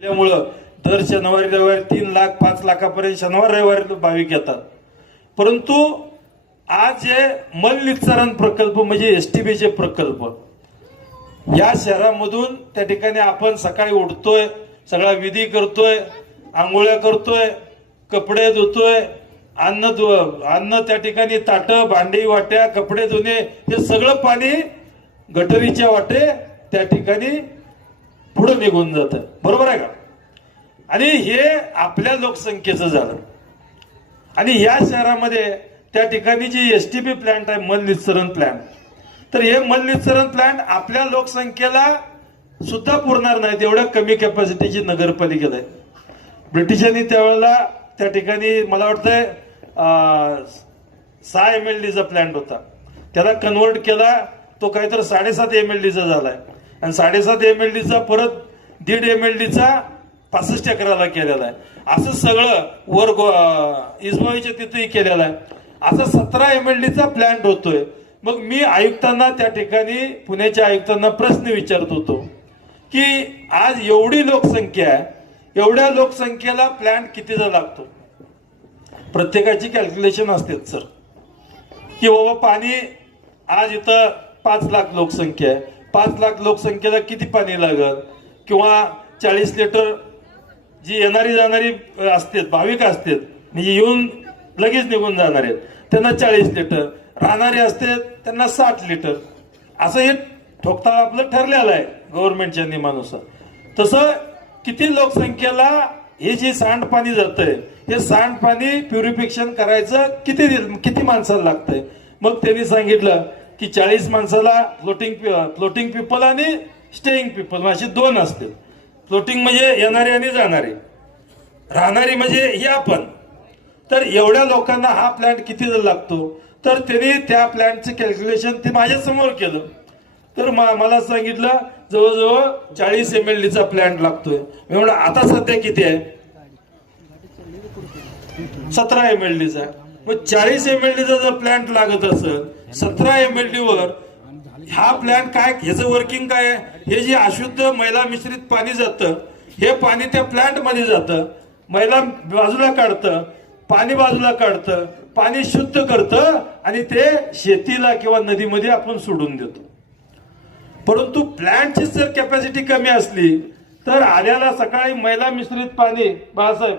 त्यामुळं दर शनिवारी रविवारी तीन लाख पाच लाखापर्यंत शनिवार रविवारी भाविक येतात. परंतु आज जे मलनिस्सारण प्रकल्प म्हणजे एस टी बीचे प्रकल्प. या शहरामधून त्या ठिकाणी आपण सकाळी उठतोय सगळा विधी करतोय आंघोळ्या करतोय कपडे धुतोय अन्न धु अन्न त्या ठिकाणी ताटं भांडी वाट्या कपडे धुणे हे सगळं पाणी गटरीच्या वाटे त्या ठिकाणी पुढे निघून जातं. बरोबर आहे का? आणि हे आपल्या लोकसंख्येचं झालं. आणि या शहरामध्ये त्या ठिकाणी G S T P plant आहे मलनिस्सरण प्लॅन्ट तर हे मलनिस्सरण प्लॅन्ट आपल्या लोकसंख्येला सुद्धा पुरणार नाहीत. एवढ्या कमी कॅपॅसिटीची नगरपालिकेत आहे. ब्रिटिशांनी त्यावेळेला त्या ठिकाणी मला वाटतंय सहा एम एल डीचा प्लॅन्ट होता. त्याला कन्वर्ट केला तो काहीतरी साडेसात एम एल डीचा झालाय. आणि साडेसात एम एल डीचा परत दीड एम एल डीचा पासष्ट अकराला केलेला आहे. असं सगळं वर गो- इजमाईच्या तिथेही केलेलं आहे. असं सतरा एम एल डीचा प्लॅन होतोय. मग मी आयुक्तांना त्या ठिकाणी पुण्याच्या आयुक्तांना प्रश्न विचारत होतो की आज एवढी लोकसंख्या आहे एवढ्या लोकसंख्येला प्लॅन कितीचा लागतो? प्रत्येकाची कॅल्क्युलेशन असतेच सर की बाबा पाणी आज इथं पाच लाख लोकसंख्या आहे. पाच लाख लोकसंख्येला किती पाणी लागल? किंवा चाळीस लिटर जी येणारी जाणारी असतात भाविक असतात म्हणजे येऊन लगेच निघून जाणार आहेत. त्यांना चाळीस लिटर राहणारे असतात त्यांना साठ लिटर. असं हे ठोकता आपलं ठरलेलं आहे गव्हर्नमेंटच्या नियमानुसार. तसं किती लोकसंख्येला हे जे सांडपाणी जातंय हे सांडपाणी प्युरिफिकेशन करायचं किती किती माणसाला लागतंय? मग त्यांनी सांगितलं की चाळीस माणसाला फ्लोटिंग फ्लोटिंग पीपल आणि स्टेईंग पीपल असे दोन असतील. फ्लोटिंग म्हणजे येणारे आणि जाणारे. राहणारी म्हणजे हे आपण. तर एवढ्या लोकांना हा प्लॅन्ट किती जर लागतो तर त्यांनी त्या प्लॅन्टचं कॅल्क्युलेशन ते माझ्यासमोर केलं. तर मा मला सांगितलं जवळजवळ चाळीस एम एल डीचा प्लॅन्ट लागतोय. मी म्हणलं आता सध्या किती आहे? सतरा एम एल डीचा मग चाळीस एम एल डीचा जर प्लॅन्ट लागत असेल सतरा एम एल डी वर हा प्लॅन्ट काय ह्याचं वर्किंग काय आहे? हे जे अशुद्ध मैला मिश्रित पाणी जातं हे पाणी त्या प्लॅन्टमध्ये जातं मैला बाजूला काढतं पाणी बाजूला काढतं पाणी शुद्ध करतं आणि ते शेतीला किंवा नदीमध्ये आपण सोडून देतो. परंतु प्लॅन्टची जर कॅपॅसिटी कमी असली तर आल्याला सकाळी मैला मिश्रित पाणी बाळासाहेब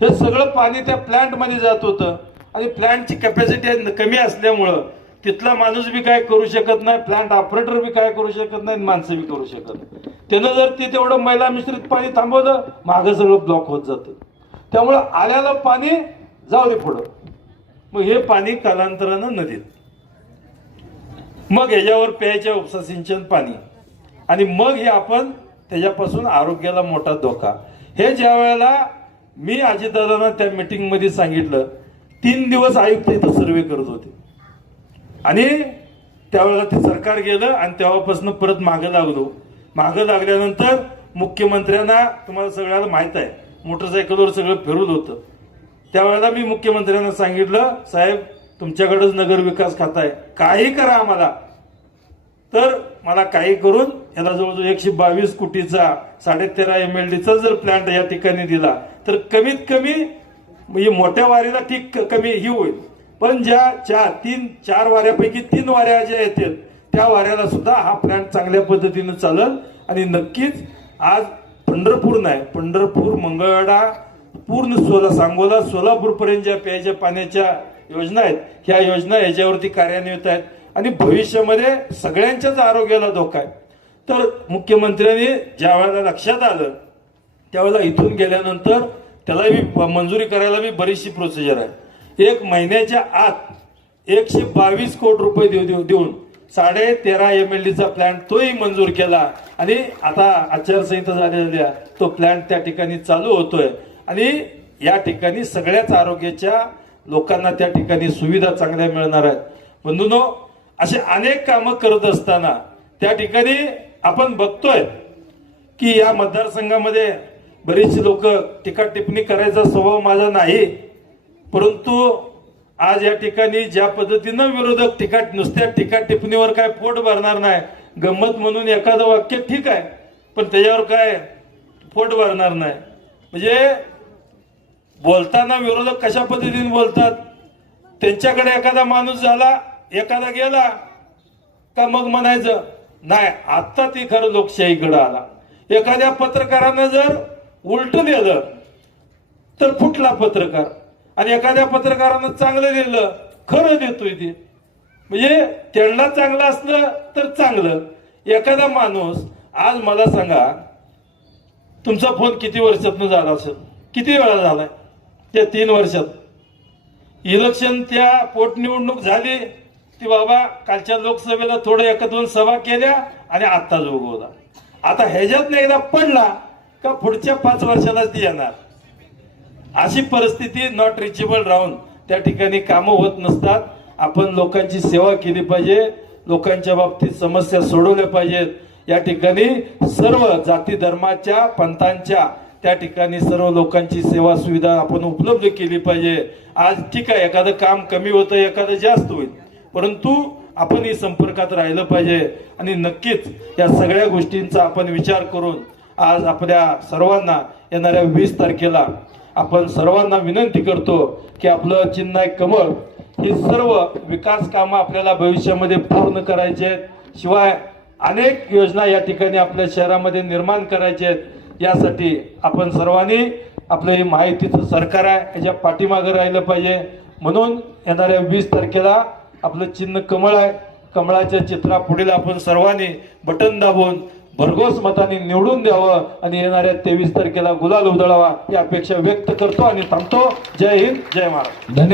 हे सगळं पाणी त्या प्लांटमध्ये जात होतं. आणि प्लांटची कॅपॅसिटी कमी असल्यामुळं तिथला माणूस बी काय करू शकत नाही प्लांट ऑपरेटर बी काय करू शकत नाही माणसं बी करू शकत नाही. त्यानं जर ते तेवढं मैला मिश्रित पाणी थांबवलं मागं सगळं ब्लॉक होत जातं. त्यामुळं आल्याला पाणी जाऊ दे पुढं. मग हे पाणी कालांतरानं नदीत. मग याच्यावर प्यायच्या उपसा सिंचन पाणी. आणि मग हे आपण त्याच्यापासून आरोग्याला मोठा धोका. हे ज्या वेळेला मी अजितदादांना त्या मिटिंगमध्ये सांगितलं तीन दिवस आयुक्त इथं सर्वे करत होते. आणि त्यावेळेला ते सरकार गेलं आणि तेव्हापासून परत मागं लागलो. मागं लागल्यानंतर मुख्यमंत्र्यांना तुम्हाला सगळ्याला माहीत आहे मोटरसायकलवर सगळं फिरून होतं. त्यावेळेला मी मुख्यमंत्र्यांना सांगितलं साहेब तुमच्याकडंच नगर विकास खाता आहे. काही करा आम्हाला. तर मला काही करून याला जवळजवळ एकशे बावीस कोटीचा साडे तेरा एम एल डीचा जर प्लांट या ठिकाणी दिला तर कमीत कमी म्हणजे मोठ्या वारीला ठीक कमी ही होईल. पण ज्या चार तीन चार वाऱ्यापैकी तीन वाऱ्या ज्या येतील त्या वाऱ्याला सुद्धा हा प्लॅन चांगल्या पद्धतीनं चालल. आणि नक्कीच आज पंढरपूर नाही पंढरपूर मंगळवेढा पूर्ण सोला सांगोला सोलापूरपर्यंत ज्या प्यायच्या पाण्याच्या योजना आहेत ह्या योजना याच्यावरती कार्यान्वित आहेत. आणि भविष्यामध्ये सगळ्यांच्याच आरोग्याला धोका आहे. तर मुख्यमंत्र्यांनी ज्या वेळेला लक्षात आलं त्यावेळेला इथून गेल्यानंतर त्याला बी मंजुरी करायला बी बरीचशी प्रोसिजर आहे. एक महिन्याच्या आत एकशे बावीस कोटी रुपये देऊ देऊ देऊन साडे तेरा एम एल डीचा प्लॅन तोही मंजूर केला. आणि आता आचारसंहिता झालेल्या तो प्लॅन त्या ठिकाणी चालू होतोय. आणि या ठिकाणी सगळ्याच आरोग्याच्या लोकांना त्या ठिकाणी सुविधा चांगल्या मिळणार आहेत. बंधूनो असे अनेक कामं करत असताना त्या ठिकाणी आपण बघतोय की या मतदारसंघामध्ये बरीचशी लोक टीका टिप्पणी करायचा स्वभाव माझा नाही परंतु आज या ठिकाणी ज्या पद्धतीनं विरोधक टीका नुसत्या टीका टिप्पणीवर काय पोट भरणार नाही गंमत म्हणून एखादं वाक्य ठीक आहे पण त्याच्यावर काय पोट भरणार नाही. म्हणजे बोलताना विरोधक कशा पद्धतीने बोलतात? त्यांच्याकडे एखादा माणूस झाला एखादा गेला का मग म्हणायचं नाही आता ती खरं लोकशाहीकडे आला. एखाद्या पत्रकारानं जर उलट नेलं तर फुटला पत्रकार. आणि एखाद्या पत्रकारानं चांगलं लिहिलं खरं देतोय ते. म्हणजे त्यांना चांगलं असलं तर चांगलं. एखादा माणूस आज मला सांगा तुमचा फोन किती वर्षातनं झाला असेल? किती वेळा झालाय? त्या तीन वर्षात. इलेक्शन त्या पोटनिवडणूक झाली ती बाबा कालच्या लोकसभेला थोडं एका दोन सभा केल्या आणि आत्ता जोगवला आता ह्याच्यात एकदा पडला का पुढच्या पाच वर्षालाच ती येणार? अशी परिस्थिती नॉट रिचेबल राहून त्या ठिकाणी कामं होत नसतात. आपण लोकांची सेवा केली पाहिजे. लोकांच्या बाबतीत समस्या सोडवल्या पाहिजेत. या ठिकाणी सर्व जाती धर्माच्या पंथांच्या त्या ठिकाणी सर्व लोकांची सेवा सुविधा आपण उपलब्ध केली पाहिजे. आज ठीक आहे एखादं काम कमी होतं एखादं जास्त होईल. परंतु आपण ही संपर्कात राहिलं पाहिजे. आणि नक्कीच या सगळ्या गोष्टींचा आपण विचार करून आज आपल्या सर्वांना येणाऱ्या वीस तारखेला आपण सर्वांना विनंती करतो की आपलं चिन्ह आहे कमळ ही सर्व विकास कामं आपल्याला भविष्यामध्ये पूर्ण करायचे आहेत. शिवाय अनेक योजना या ठिकाणी आपल्या शहरामध्ये निर्माण करायचे आहेत. यासाठी आपण सर्वांनी आपलं हे माहितीचं सरकार आहे याच्या पाठीमागं राहिलं पाहिजे. म्हणून येणाऱ्या वीस तारखेला आपलं चिन्ह कमळ आहे. कमळाच्या चित्रापुढील आपण सर्वांनी बटन दाबून भरघोस मताने निवडून द्यावं आणि येणाऱ्या तेवीस तारखेला गुलाल उधळावा ही अपेक्षा व्यक्त करतो आणि थांबतो. जय हिंद जय महाराष्ट्र. धन्यवाद